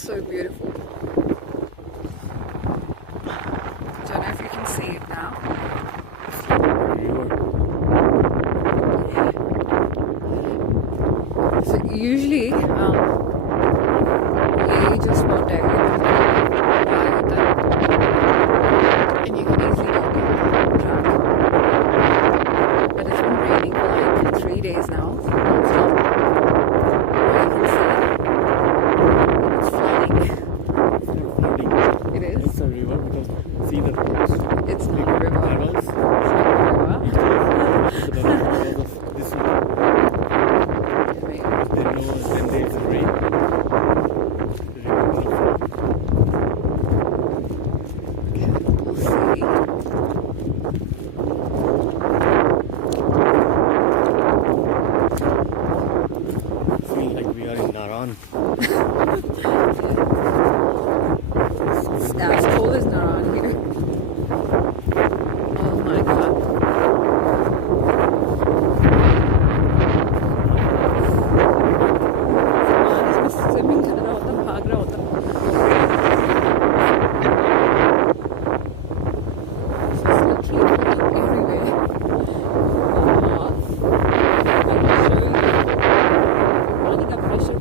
It's so beautiful. Don't know if you can see it now. So usually, ये जो spot है, and you can easily go to the track. But it's been raining for like 3 days now. Non-stop. You can see it's flooding. It's not flooding. It is. It's a river because see the rocks. It's not a river. Puddles. It's not a river. So the because of this Maybe. they know when there's rain. The river will flow. Okay, we'll see. Feel like we are in Naran. It's as cold as Naran here. Oh my god. इसमें swimming कर रहा होता, भाग रहा होता. It's literally flooding everywhere. I can show you. Running up pressure.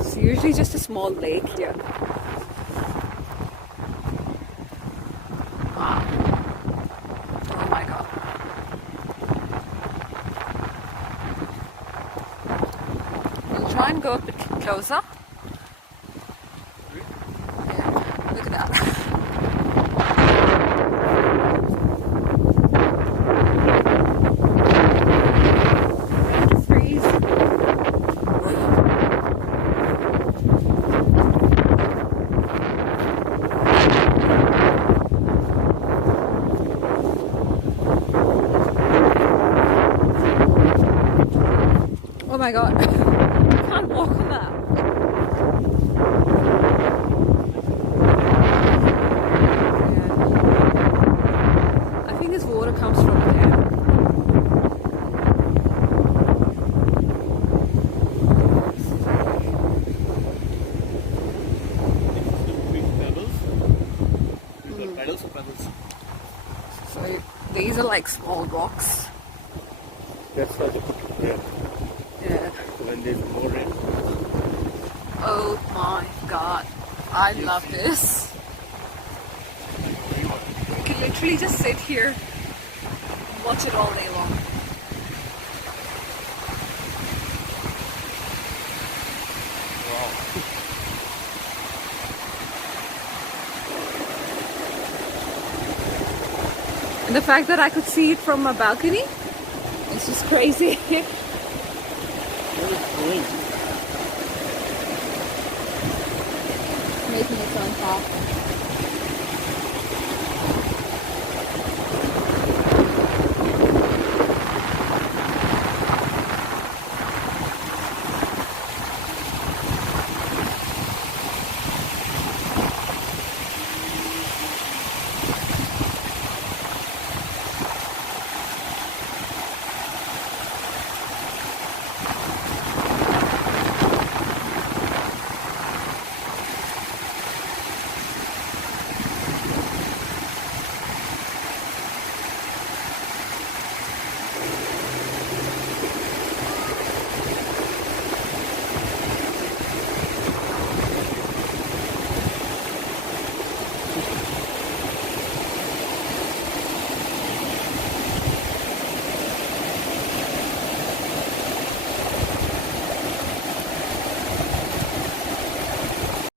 It's usually just a small lake here. Wow. Oh my god. We'll try and go a bit closer. Yeah, look at that. Freeze. Oh my god. I can't walk on that. Yeah. I think this water comes from there. Paddles or paddles? So these are like small rocks. That's why they put it there. Yeah. So when there's more rain, Oh my god. I love this. You can literally just sit here and watch it all day long. wow. And the fact that I could see it from my balcony, it's just crazy. Where is it going? Making its own path.